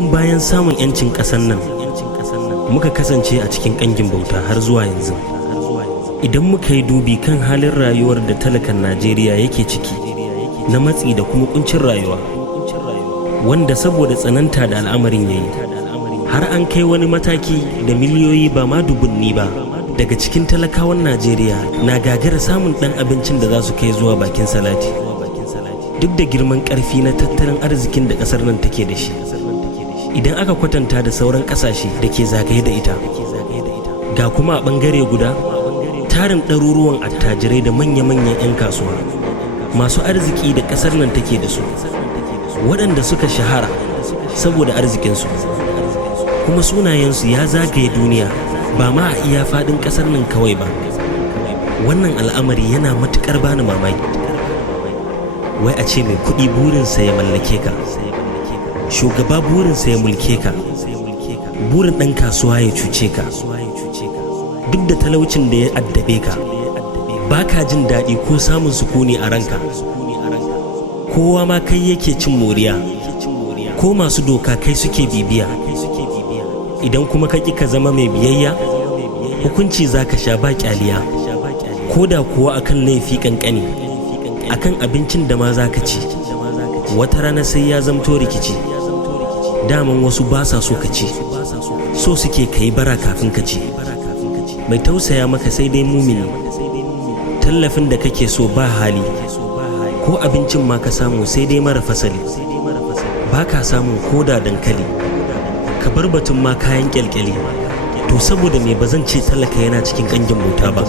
tun bayan samun 'yancin ƙasar nan muka kasance a cikin ƙangin bauta har zuwa yanzu. Idan muka yi dubi kan halin rayuwar da talakan Najeriya yake ciki na matsi da kuma kuncin rayuwa, wanda saboda tsananta da al'amarin yayi har an kai wani mataki da miliyoyi ba ma dubunni ba daga cikin talakawan Najeriya na gagara samun ɗan abincin da za su kai zuwa bakin salati, duk da girman ƙarfi na tattalin arzikin da ƙasar nan take da shi idan aka kwatanta da sauran ƙasashe da ke zagaye da ita. Ga kuma a ɓangare guda tarin ɗaruruwan attajirai da manya-manyan 'yan kasuwa masu arziki da ƙasar nan take da su, waɗanda suka shahara saboda arzikinsu, kuma sunayensu ya zagaye duniya ba ma a iya faɗin ƙasar nan kawai ba. Wannan al'amari yana matuƙar bani mamaki. Wai a ce mai kuɗi burinsa ya mallake ka, shugaba burinsa ya mulke ka, burin ɗan kasuwa ya cuce ka. Duk da talaucin da ya addabe ka, ba ka jin daɗi ko samun sukuni a ranka. Kowa ma kai yake cin moriya, ko masu doka kai suke bibiya. Idan kuma ka ƙi ka zama mai biyayya, hukunci za ka sha ba ƙyaliya, ko da kuwa akan laifi ƙanƙani, akan abincin da ma za ka ci wata rana sai ya zamto rikici. Daman wasu ba sa so ka ci, so suke ka yi bara kafin ka ci. Mai tausaya maka sai dai mumini, tallafin da kake so ba hali, ko abincin ma ka samu sai dai mara fasali, ba ka samun koda dankali, ka bar batun ma kayan kyalkyali. To saboda me ba zan ce talaka yana cikin ƙangin bauta ba.